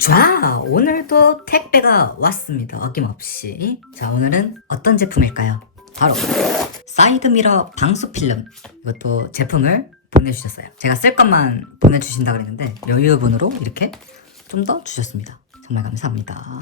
자, 오늘도 택배가 왔습니다. 어김없이. 자, 오늘은 어떤 제품일까요? 바로 사이드미러 방수 필름. 이것도 제품을 보내주셨어요. 제가 쓸 것만 보내주신다 그랬는데 여유분으로 이렇게 좀 더 주셨습니다. 정말 감사합니다.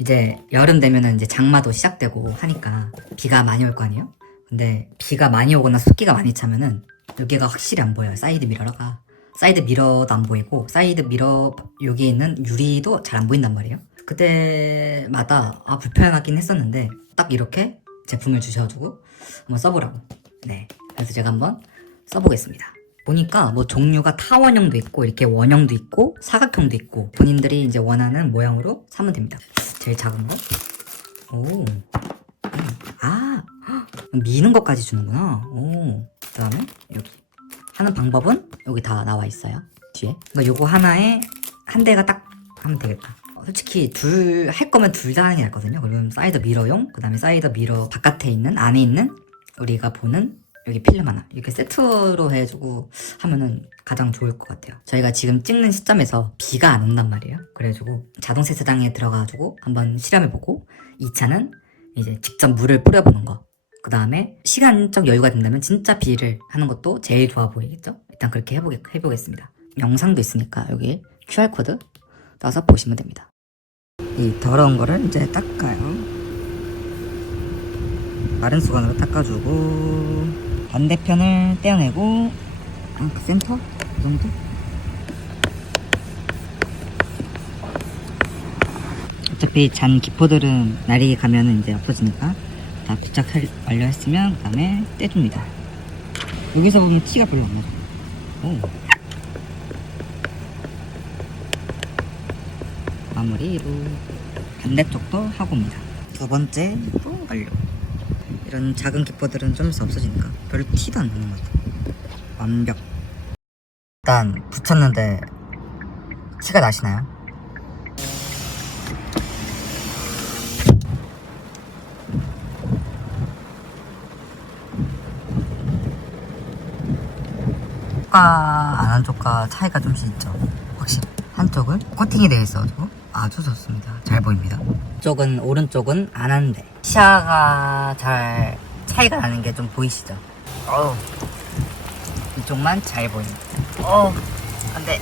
이제 여름 되면은 이제 장마도 시작되고 하니까 비가 많이 올 거 아니에요? 근데 비가 많이 오거나 습기가 많이 차면은 여기가 확실히 안 보여요. 사이드 미러가. 사이드 미러도 안 보이고 사이드 미러 여기에 있는 유리도 잘 안 보인단 말이에요. 그때마다 아 불편하긴 했었는데 딱 이렇게 제품을 주셔가지고 한번 써보라고. 네. 그래서 제가 한번 써보겠습니다. 보니까 뭐 종류가 타원형도 있고 이렇게 원형도 있고 사각형도 있고 본인들이 이제 원하는 모양으로 사면 됩니다. 제일 작은 거. 오. 음. 아. 헉, 미는 것까지 주는구나. 오. 그 다음에 여기. 하는 방법은 여기 다 나와 있어요. 뒤에. 그러니까 요거 하나에 한 대가 딱 하면 되겠다. 어, 솔직히 둘 할 거면 둘 다 하는 게 낫거든요. 그러면 사이드 미러용, 그 다음에 사이드 미러 바깥에 있는 안에 있는 우리가 보는 여기 필름 하나 이렇게 세트로 해주고 하면은 가장 좋을 것 같아요. 저희가 지금 찍는 시점에서 비가 안 온단 말이에요. 그래가지고 자동 세차장에 들어가가지고 한번 실험해보고 2차는 이제 직접 물을 뿌려보는 거. 그 다음에 시간적 여유가 된다면 진짜 비를 하는 것도 제일 좋아 보이겠죠? 일단 그렇게 해보겠, 해보겠습니다. 영상도 있으니까 여기 QR코드 따서 보시면 됩니다. 이 더러운 거를 이제 닦아요. 마른 수건으로 닦아주고 반대편을 떼어내고 아, 그 센터? 이 정도? 어차피 잔 기포들은 날이 가면 이제 없어지니까 다 부착 완료했으면 그 다음에 떼줍니다. 여기서 보면 티가 별로 안 나죠. 오. 마무리로 반대쪽도 하고 옵니다. 두 번째도 완료. 이런 작은 기포들은 좀 있어 없어지니까 별로 티도 안 나는 것 같아. 완벽. 일단 붙였는데 티가 나시나요? 쪽과 안 한 쪽과 차이가 좀씩 있죠. 확실히 한쪽은 코팅이 되어 있어가지고 아주 좋습니다. 잘 보입니다. 쪽은 오른쪽은 안 한데 시야가 잘 차이가 나는 게 좀 보이시죠? 어우 이쪽만 잘 보입니다. 어 안돼